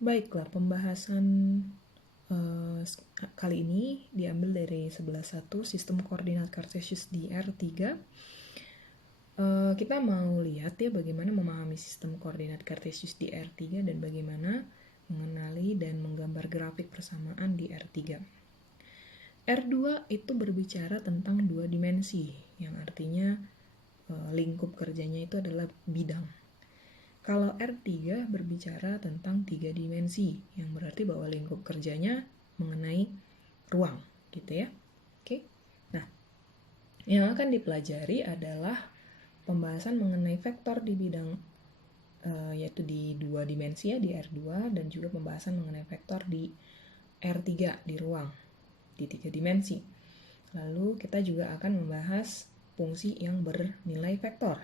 Baiklah, pembahasan kali ini diambil dari 11.1 Sistem Koordinat Kartesius di R3. Kita mau lihat ya bagaimana memahami sistem koordinat Kartesius di R3 dan bagaimana mengenali dan menggambar grafik persamaan di R3. R2 itu berbicara tentang dua dimensi, yang artinya lingkup kerjanya itu adalah bidang. Kalau R3 berbicara tentang 3 dimensi, yang berarti bahwa lingkup kerjanya mengenai ruang, gitu ya. Oke. Nah, yang akan dipelajari adalah pembahasan mengenai vektor di bidang yaitu di 2 dimensi ya, di R2, dan juga pembahasan mengenai vektor di R3 di ruang, di 3 dimensi. Lalu kita juga akan membahas fungsi yang bernilai vektor.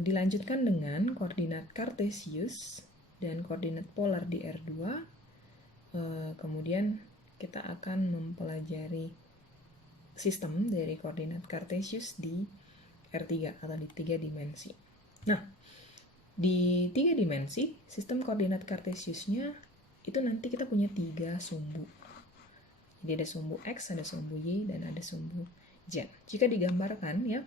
Dilanjutkan dengan koordinat Kartesius dan koordinat polar di R2. Kemudian kita akan mempelajari sistem dari koordinat Kartesius di R3 atau di 3 dimensi. Nah, di 3 dimensi, sistem koordinat Kartesiusnya itu nanti kita punya 3 sumbu. Jadi ada sumbu X, ada sumbu Y, dan ada sumbu Z. Jika digambarkan ya,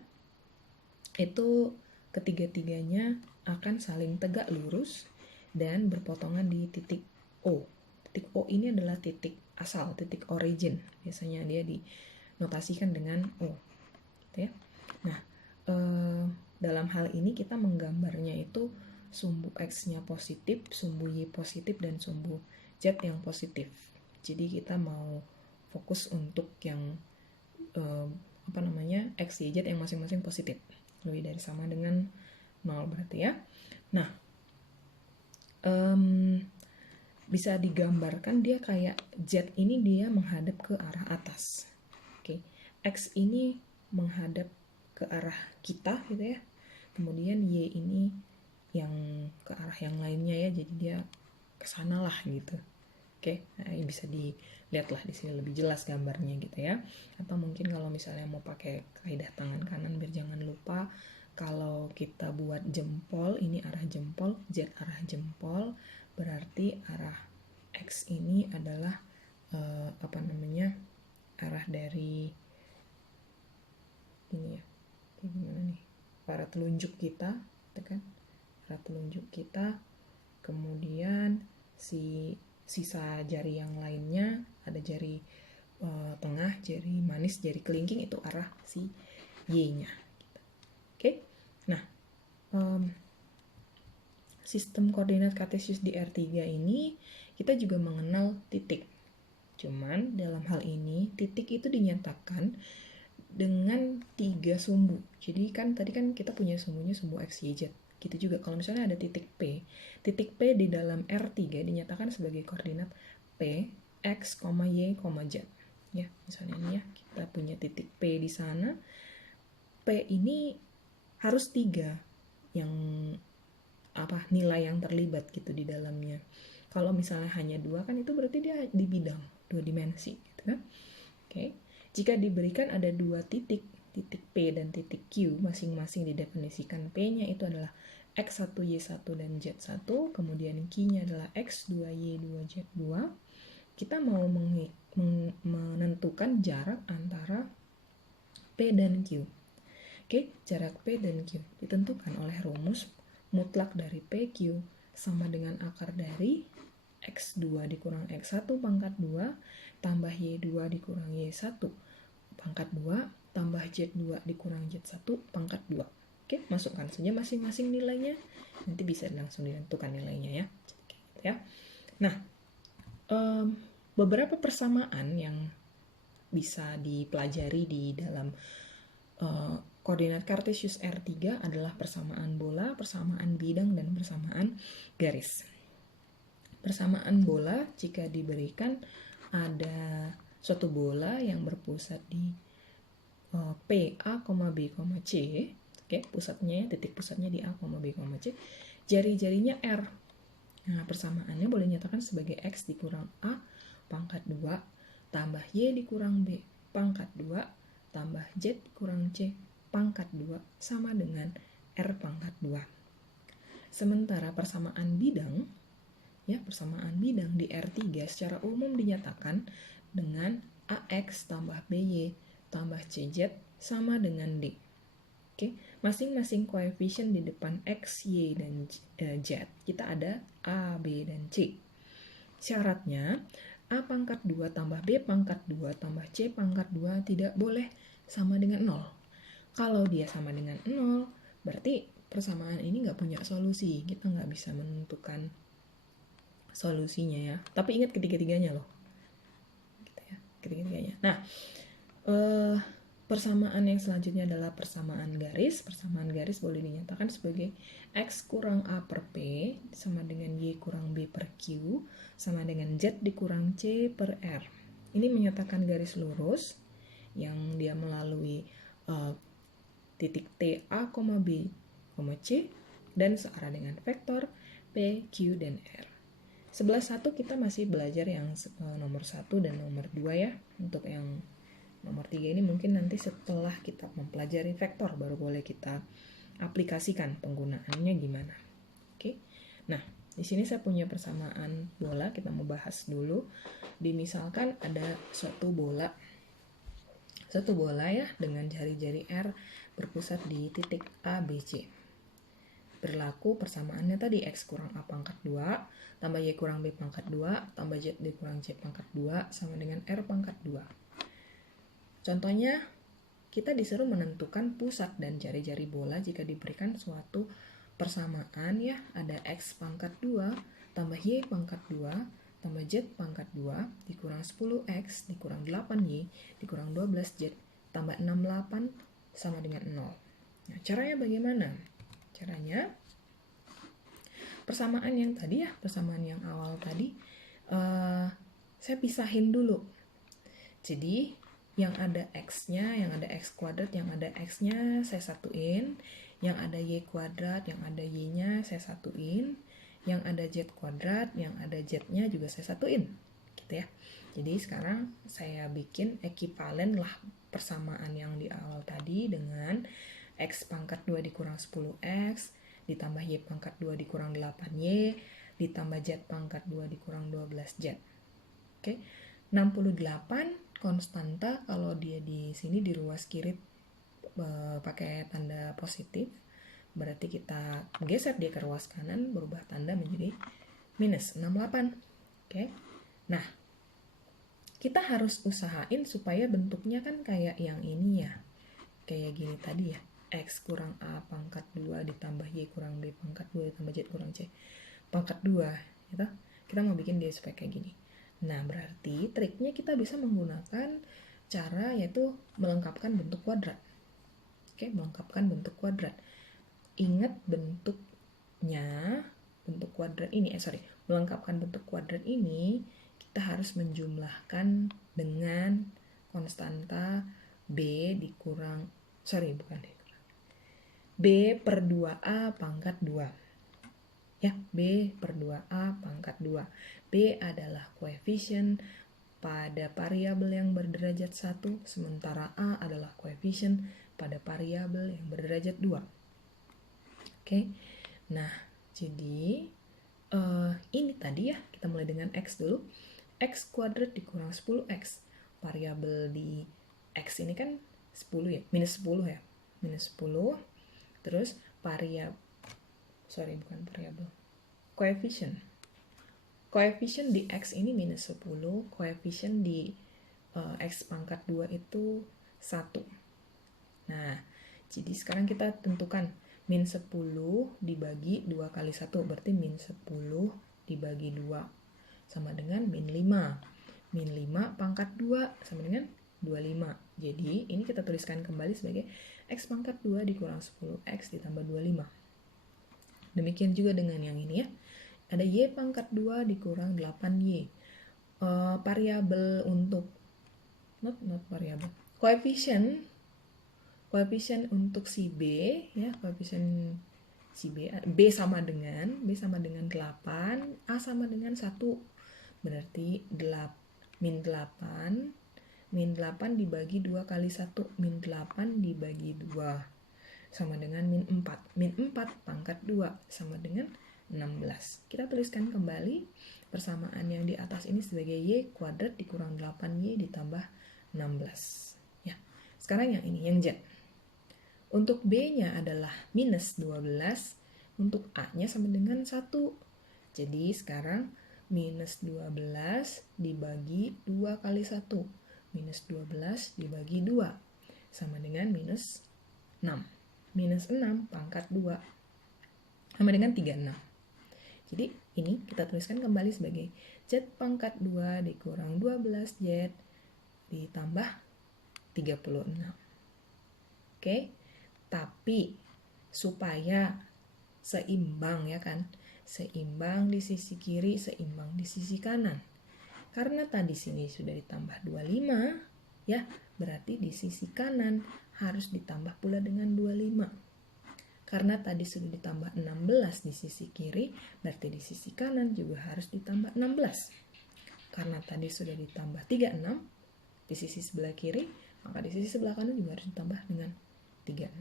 itu ketiga-tiganya akan saling tegak lurus dan berpotongan di titik O. Titik O ini adalah titik asal, titik origin. Biasanya dia dinotasikan dengan O. Gitu ya. Nah, dalam hal ini kita menggambarnya itu sumbu X-nya positif, sumbu Y positif, dan sumbu Z yang positif. Jadi kita mau fokus untuk yang X, Y, Z yang masing-masing positif. Lebih dari sama dengan 0 berarti ya. Nah, bisa digambarkan dia kayak Z ini dia menghadap ke arah atas. Oke. X ini menghadap ke arah kita gitu ya. Kemudian Y ini yang ke arah yang lainnya ya, jadi dia kesana lah gitu. Oke, nah, bisa dilihat lah di sini lebih jelas gambarnya gitu ya. Atau mungkin kalau misalnya mau pakai kaidah tangan kanan biar jangan lupa, kalau kita buat jempol, ini arah jempol, Z arah jempol, berarti arah X ini adalah arah dari ini ya, gimana nih, arah telunjuk kita, gitu kan? Arah telunjuk kita, kemudian sisa jari yang lainnya, ada jari tengah, jari manis, jari kelingking, itu arah si Y-nya. Gitu. Oke, nah sistem koordinat Kartesius di R3 ini kita juga mengenal titik. Cuman dalam hal ini titik itu dinyatakan dengan 3 sumbu. Jadi kan tadi kan kita punya sumbunya sumbu X, Y, Z. Gitu juga kalau misalnya ada titik P. Titik P di dalam R3 dinyatakan sebagai koordinat P, X, Y, Z. Ya, misalnya ini ya, kita punya titik P di sana. P ini harus 3 yang nilai yang terlibat gitu di dalamnya. Kalau misalnya hanya 2 kan itu berarti dia di bidang 2 dimensi gitu kan. Oke. Jika diberikan ada 2 titik P dan titik Q, masing-masing didefinisikan P-nya itu adalah X1, Y1, dan Z1, kemudian Q-nya adalah X2, Y2, Z2. Kita mau menentukan jarak antara P dan Q. Oke, jarak P dan Q ditentukan oleh rumus mutlak dari PQ sama dengan akar dari X2 dikurang X1 pangkat 2 tambah Y2 dikurang Y1 pangkat 2 tambah Z2 dikurang Z1 pangkat 2. Oke, masukkan saja masing-masing nilainya. Nanti bisa langsung ditentukan nilainya ya. Ya. Nah, beberapa persamaan yang bisa dipelajari di dalam koordinat Kartesius R3 adalah persamaan bola, persamaan bidang, dan persamaan garis. Persamaan bola jika diberikan ada suatu bola yang berpusat di P, A, B, C. Oke, pusatnya, titik pusatnya di A, B, C. Jari-jarinya R. Nah, persamaannya boleh nyatakan sebagai X dikurang A pangkat 2 tambah Y dikurang B pangkat 2 tambah Z dikurang C pangkat 2 sama dengan R pangkat 2. Sementara persamaan bidang ya, persamaan bidang di R3 secara umum dinyatakan dengan AX tambah BY tambah CZ sama dengan D. Oke, masing-masing koefisien di depan X, Y, dan Z kita ada A, B, dan C. Syaratnya A pangkat 2 tambah B pangkat 2 tambah C pangkat 2 tidak boleh sama dengan 0. Kalau dia sama dengan 0, berarti persamaan ini nggak punya solusi. Kita nggak bisa menentukan solusinya ya. Tapi ingat ketiga-tiganya loh. Gitu ya, ketiga-tiganya. Nah, persamaan yang selanjutnya adalah persamaan garis. Persamaan garis boleh dinyatakan sebagai X kurang A per P sama dengan Y kurang B per Q sama dengan Z dikurang C per R. Ini menyatakan garis lurus yang dia melalui titik T, A, B, C dan searah dengan vektor P, Q, dan R. 11.1 kita masih belajar yang nomor 1 dan nomor 2 ya. Untuk yang nomor 3 ini mungkin nanti setelah kita mempelajari vektor baru boleh kita aplikasikan penggunaannya gimana. Oke. Nah, di sini saya punya persamaan bola, kita mau bahas dulu. Misalkan ada suatu bola ya dengan jari-jari R berpusat di titik A, B, C. Berlaku persamaannya tadi X kurang A pangkat 2 tambah Y kurang B pangkat 2 tambah Z dikurang C pangkat 2 sama dengan R pangkat 2. Contohnya, kita disuruh menentukan pusat dan jari-jari bola jika diberikan suatu persamaan ya, ada X pangkat 2 tambah Y pangkat 2 tambah Z pangkat 2 dikurang 10X dikurang 8Y dikurang 12Z tambah 68 sama dengan 0. Nah, caranya bagaimana? Caranya, persamaan yang tadi ya, persamaan yang awal tadi, saya pisahin dulu. Jadi, yang ada X-nya, yang ada X kuadrat, yang ada X-nya saya satuin, yang ada Y kuadrat, yang ada Y-nya saya satuin, yang ada Z kuadrat, yang ada Z-nya juga saya satuin, gitu ya. Jadi sekarang saya bikin ekivalen lah persamaan yang di awal tadi dengan X pangkat 2 dikurang 10X, ditambah Y pangkat 2 dikurang 8Y, ditambah Z pangkat 2 dikurang 12Z. Oke, 68 konstanta kalau dia di sini di ruas kiri pakai tanda positif, berarti kita geser dia ke ruas kanan, berubah tanda menjadi minus 68. Oke. Nah, kita harus usahain supaya bentuknya kan kayak yang ini ya. Kayak gini tadi ya. X kurang A pangkat 2 ditambah Y kurang B pangkat 2 ditambah Z kurang C pangkat 2 gitu. Kita mau bikin dia supaya kayak gini. Nah, berarti triknya kita bisa menggunakan cara yaitu melengkapkan bentuk kuadrat. Oke, melengkapkan bentuk kuadrat. Ingat bentuknya, bentuk kuadrat ini, melengkapkan bentuk kuadrat ini, kita harus menjumlahkan dengan konstanta B dikurang, B per 2A pangkat 2. Ya, B per 2A pangkat 2. B adalah koefisien pada variabel yang berderajat 1, sementara A adalah koefisien pada variabel yang berderajat 2. Oke, nah jadi ini tadi ya, kita mulai dengan X dulu. X kuadrat dikurang 10X. Variabel di X ini kan 10 ya, minus 10 ya. Minus 10, terus koefisien di X ini minus 10, koefisien di X pangkat 2 itu 1. Nah, jadi sekarang kita tentukan min 10 dibagi 2 kali 1, berarti min 10 dibagi 2 sama dengan min 5. Min 5 pangkat 2 sama dengan 25. Jadi, ini kita tuliskan kembali sebagai X pangkat 2 dikurang 10X ditambah 25. Demikian juga dengan yang ini ya. Ada Y pangkat 2 dikurang 8Y. Variabel untuk, not variabel, koefisien untuk si B ya, koefisien si B sama dengan 8, A sama dengan 1. Berarti min 8 dibagi 2 kali 1, min 8 dibagi 2 sama dengan min 4. Min 4 pangkat 2 sama dengan 16. Kita tuliskan kembali persamaan yang di atas ini sebagai Y kuadrat dikurang 8Y ditambah 16. Ya. Sekarang yang ini, yang Z. Untuk B-nya adalah minus 12, untuk A-nya sama dengan 1. Jadi sekarang minus 12 dibagi 2 kali 1. Minus 12 dibagi 2 sama dengan minus 6. Minus 6 pangkat 2 sama dengan 36. Jadi ini kita tuliskan kembali sebagai Z pangkat 2 dikurang 12Z ditambah 36. Oke, tapi supaya seimbang ya kan, seimbang di sisi kiri, seimbang di sisi kanan. Karena tadi sini sudah ditambah 25, ya, berarti di sisi kanan harus ditambah pula dengan 25. Karena tadi sudah ditambah 16 di sisi kiri, berarti di sisi kanan juga harus ditambah 16. Karena tadi sudah ditambah 36 di sisi sebelah kiri, maka di sisi sebelah kanan juga harus ditambah dengan 36.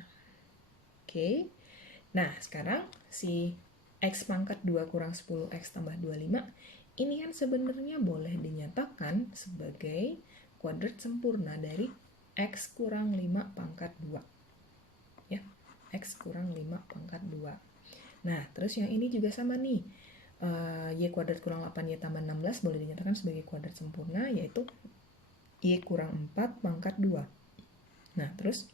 Oke. Nah, sekarang si X pangkat 2 kurang 10X tambah 25, ini kan sebenarnya boleh dinyatakan sebagai kuadrat sempurna dari X kurang 5 pangkat 2. Ya, X kurang 5 pangkat 2. Nah, terus yang ini juga sama nih. Y kuadrat kurang 8Y tambah 16 boleh dinyatakan sebagai kuadrat sempurna, yaitu Y kurang 4 pangkat 2. Nah, terus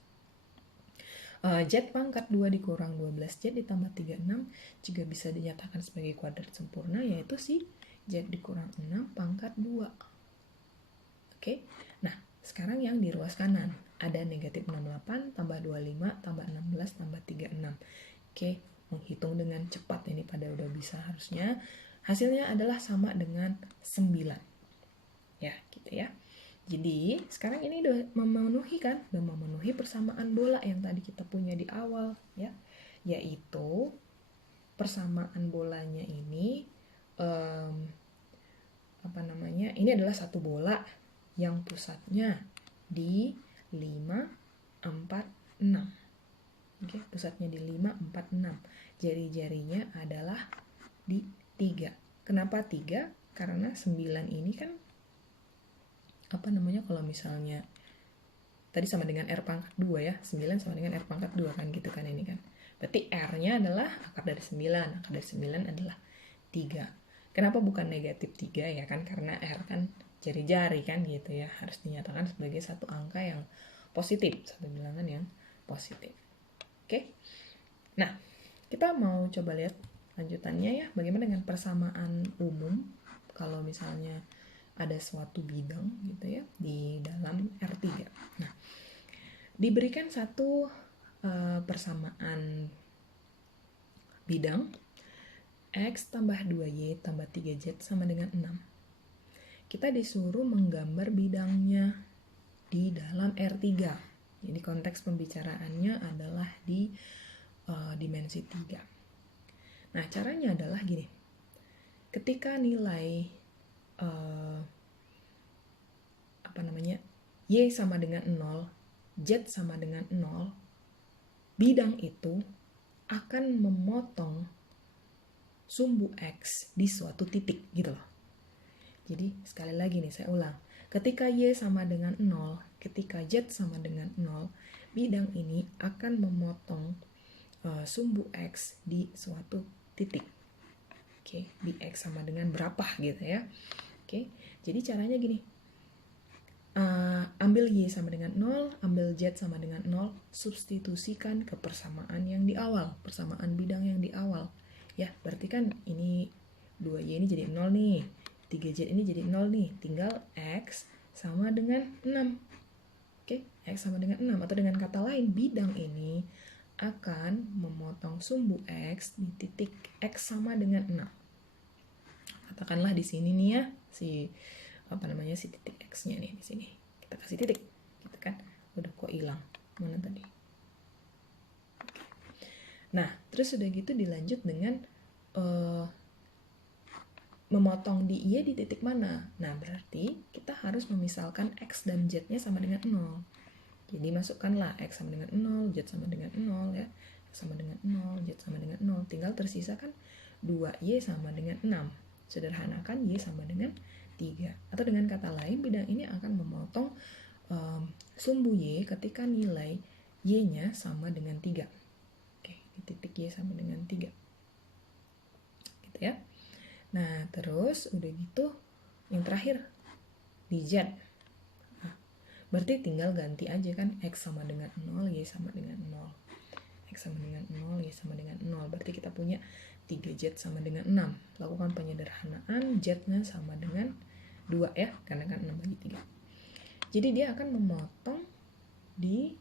Z pangkat 2 dikurang 12Z ditambah 36 juga bisa dinyatakan sebagai kuadrat sempurna, yaitu si Z dikurang 6 pangkat 2. Oke, nah sekarang yang di ruas kanan ada negatif 68 tambah 25 tambah 16 tambah 36. Oke, menghitung dengan cepat ini pada udah bisa harusnya. Hasilnya adalah sama dengan 9. Ya, gitu ya. Jadi sekarang ini udah memenuhi kan, udah memenuhi persamaan bola yang tadi kita punya di awal ya, yaitu persamaan bolanya ini ini adalah satu bola yang pusatnya di 5, 4, 6. Oke, pusatnya di 5, 4, 6. Jari-jarinya adalah di 3. Kenapa 3? Karena 9 ini kan kalau misalnya tadi sama dengan R pangkat 2 ya, 9 sama dengan R pangkat 2 kan gitu kan ini kan. Berarti R-nya adalah akar dari 9, akar dari 9 adalah 3. Kenapa bukan negatif 3 ya kan, karena R kan jari-jari kan gitu ya, harus dinyatakan sebagai satu angka yang positif, satu bilangan yang positif. Oke, nah kita mau coba lihat lanjutannya ya, bagaimana dengan persamaan umum kalau misalnya ada suatu bidang gitu ya di dalam R3. Nah, diberikan satu persamaan bidang X tambah 2Y tambah 3Z sama dengan 6. Kita disuruh menggambar bidangnya di dalam R3. Jadi konteks pembicaraannya adalah di dimensi 3. Nah, caranya adalah gini. Ketika nilai Y sama dengan 0, Z sama dengan 0, bidang itu akan memotong sumbu X di suatu titik gitu loh. Jadi sekali lagi nih saya ulang. Ketika Y sama dengan 0, ketika Z sama dengan 0, bidang ini akan memotong sumbu X di suatu titik. Oke, di X sama dengan berapa gitu ya. Oke, jadi caranya gini. Ambil Y sama dengan 0, ambil Z sama dengan 0, substitusikan ke persamaan yang di awal, persamaan bidang yang di awal. Ya, berarti kan ini 2Y ini jadi 0 nih, 3Z ini jadi 0 nih, tinggal X sama dengan 6. Oke, X sama dengan 6, atau dengan kata lain, bidang ini akan memotong sumbu X di titik X sama dengan 6. Katakanlah di sini nih ya, si titik X-nya nih di sini. Kita kasih titik, gitu kan? Udah kok hilang. Mana tadi? Oke. Nah, terus udah gitu dilanjut dengan memotong di Y di titik mana? Nah, berarti kita harus memisalkan X dan Z-nya sama dengan 0. Jadi masukkanlah X sama dengan 0, Z sama dengan 0 ya. sama dengan 0, Z sama dengan 0. Tinggal tersisa kan 2Y sama dengan 6. Sederhanakan Y sama dengan 3. Atau dengan kata lain, bidang ini akan memotong sumbu Y ketika nilai Y-nya sama dengan 3. Oke, di titik Y sama dengan 3. Gitu ya. Nah, terus udah gitu, yang terakhir, di Z. Nah, berarti tinggal ganti aja kan, X sama dengan 0, Y sama dengan 0. X sama dengan 0, Y sama dengan 0. Berarti kita punya 3Z sama dengan 6. Lakukan penyederhanaan, Z-nya sama dengan 2 ya, karena kan 6 bagi 3. Jadi dia akan memotong di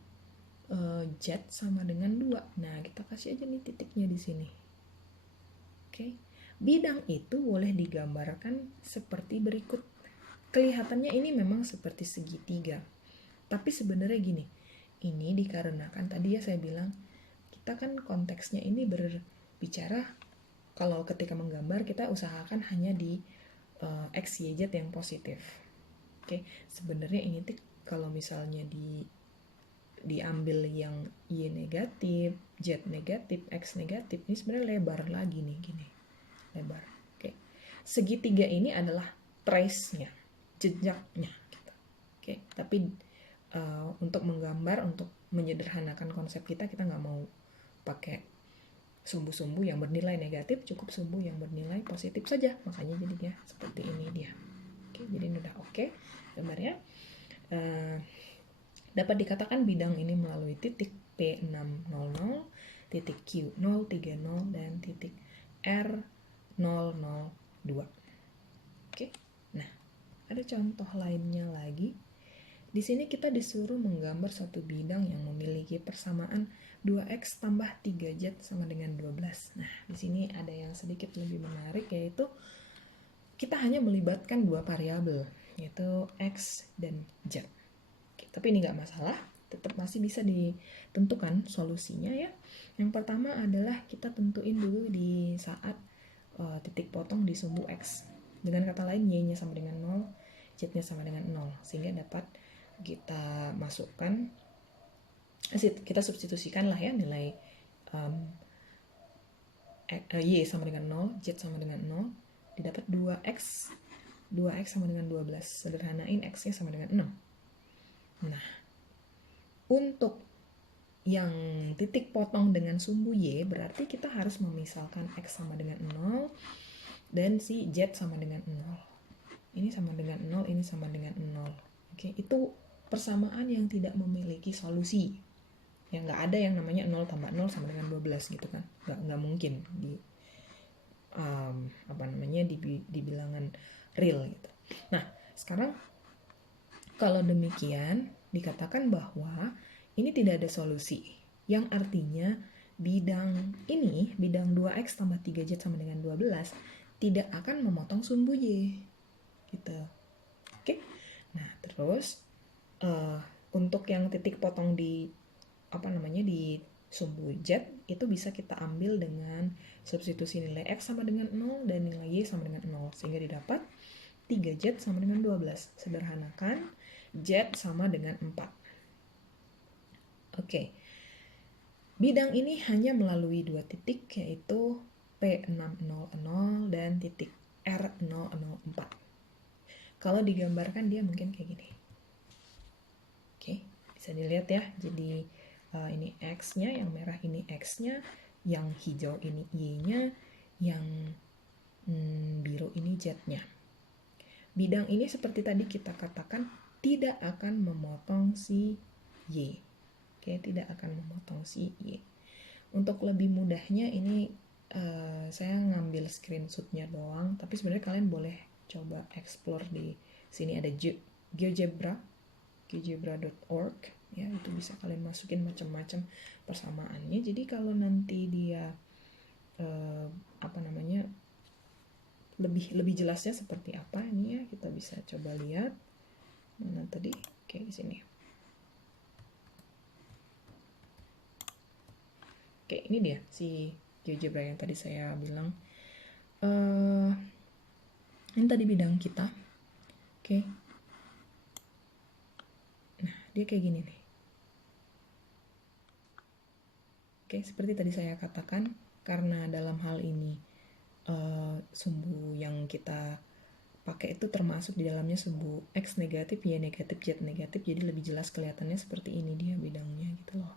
Z sama dengan 2. Nah, kita kasih aja nih titiknya di sini. Oke. Bidang itu boleh digambarkan seperti berikut. Kelihatannya ini memang seperti segitiga. Tapi sebenarnya gini, ini dikarenakan tadi ya saya bilang, kita kan konteksnya ini berbicara kalau ketika menggambar kita usahakan hanya di X, Y, Z yang positif. Oke, sebenarnya ini tuh kalau misalnya diambil yang Y negatif, Z negatif, X negatif, ini sebenarnya lebar lagi nih, gini. Lebar. Oke. Segitiga ini adalah trace-nya, jejaknya gitu. Oke, tapi untuk menggambar, untuk menyederhanakan konsep kita nggak mau pakai sumbu-sumbu yang bernilai negatif, cukup sumbu yang bernilai positif saja. Makanya jadinya seperti ini dia. Oke, jadi ini udah oke gambarnya. Dapat dikatakan bidang ini melalui titik P600, titik Q030, dan titik R002. Oke, nah ada contoh lainnya lagi. Di sini kita disuruh menggambar suatu bidang yang memiliki persamaan 2x tambah 3z sama dengan 12. Nah, di sini ada yang sedikit lebih menarik, yaitu kita hanya melibatkan dua variabel, yaitu x dan z. Oke, tapi ini nggak masalah, tetap masih bisa ditentukan solusinya ya. Yang pertama adalah kita tentuin dulu di saat titik potong di sumbu x. Dengan kata lain, y-nya sama dengan 0, z-nya sama dengan 0, sehingga dapat kita masukkan, kita substitusikan lah ya nilai y sama dengan 0, z sama dengan 0, didapat 2x sama dengan 12. Sederhanain x-nya sama dengan 6. Nah, untuk yang titik potong dengan sumbu y, berarti kita harus memisalkan x sama dengan 0 dan si z sama dengan 0. Ini sama dengan 0, ini sama dengan 0. Oke, itu persamaan yang tidak memiliki solusi. Yang nggak ada yang namanya 0 tambah 0 sama dengan 12 gitu kan. Nggak mungkin di bilangan real gitu. Nah, sekarang kalau demikian dikatakan bahwa ini tidak ada solusi. Yang artinya bidang 2x tambah 3z sama dengan 12 tidak akan memotong sumbu y. Gitu. Oke. Nah, terus untuk yang titik potong di sumbu z itu bisa kita ambil dengan substitusi nilai x sama dengan 0 dan nilai y sama dengan 0, sehingga didapat 3z sama dengan 12. Sederhanakan, z sama dengan 4. Oke. Bidang ini hanya melalui dua titik, yaitu P600 dan titik R004. Kalau digambarkan dia mungkin kayak gini. Oke, bisa dilihat ya. Jadi ini X-nya, yang merah ini X-nya, yang hijau ini Y-nya, yang biru ini Z-nya. Bidang ini seperti tadi kita katakan tidak akan memotong si Y. Oke, tidak akan memotong si Y. Untuk lebih mudahnya ini saya ngambil screenshotnya doang, tapi sebenarnya kalian boleh coba explore di sini, ada GeoGebra.org ya, itu bisa kalian masukin macam-macam persamaannya. Jadi kalau nanti dia lebih jelasnya seperti apa ini ya, kita bisa coba lihat mana tadi. Oke, di sini. Oke, ini dia si GeoGebra yang tadi saya bilang. Ini tadi bidang kita. Oke. Nah, dia kayak gini nih. Oke, seperti tadi saya katakan, karena dalam hal ini sumbu yang kita pakai itu termasuk di dalamnya sumbu X negatif, Y negatif, Z negatif, jadi lebih jelas kelihatannya seperti ini dia bidangnya gitu loh.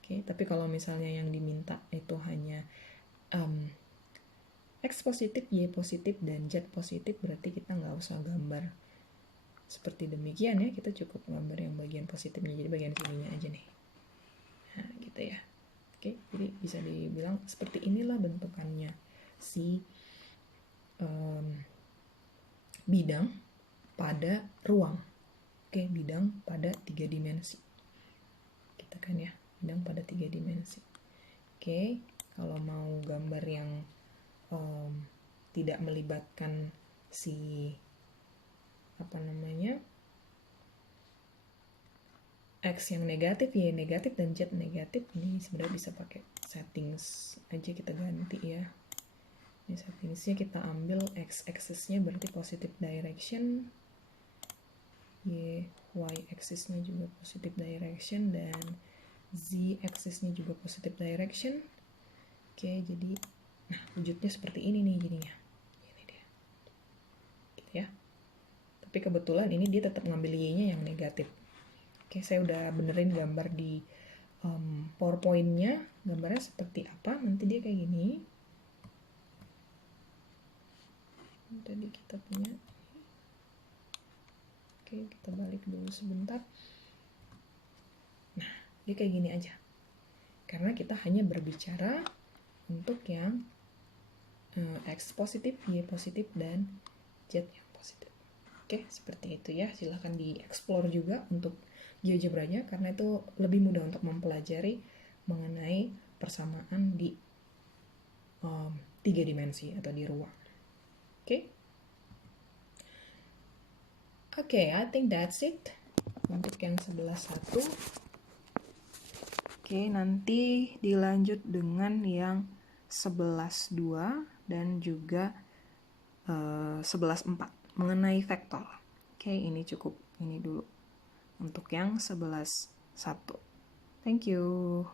Oke, tapi kalau misalnya yang diminta itu hanya X positif, Y positif, dan Z positif, berarti kita nggak usah gambar seperti demikian ya, kita cukup gambar yang bagian positifnya, jadi bagian sininya aja nih. Nah, gitu ya. Oke, jadi bisa dibilang seperti inilah bentukannya si bidang pada ruang. Oke, bidang pada 3 dimensi. Kita kan ya, bidang pada 3 dimensi. Oke, kalau mau gambar yang tidak melibatkan si X yang negatif, Y negatif, dan Z negatif, ini sebenarnya bisa pakai settings aja, kita ganti ya. Ini settingsnya kita ambil X axisnya berarti positive direction, Y axisnya juga positive direction, dan Z axisnya juga positive direction. Oke, jadi nah wujudnya seperti ini nih jadinya. Ini dia. Gitu ya. Tapi kebetulan ini dia tetap ngambil Y-nya yang negatif. Oke, saya udah benerin gambar di PowerPoint-nya. Gambarnya seperti apa? Nanti dia kayak gini. Tadi kita punya. Oke, kita balik dulu sebentar. Nah, dia kayak gini aja. Karena kita hanya berbicara untuk yang X positif, Y positif, dan Z yang positif. Oke, seperti itu ya. Silahkan di-explore juga untuk GeoGebra-nya, karena itu lebih mudah untuk mempelajari mengenai persamaan di 3 dimensi atau di ruang. Oke? Oke, I think that's it untuk yang 11.1. Oke, nanti dilanjut dengan yang 11.2 dan juga 11.4 mengenai vektor. Oke, ini cukup ini dulu untuk yang 11.1. Thank you.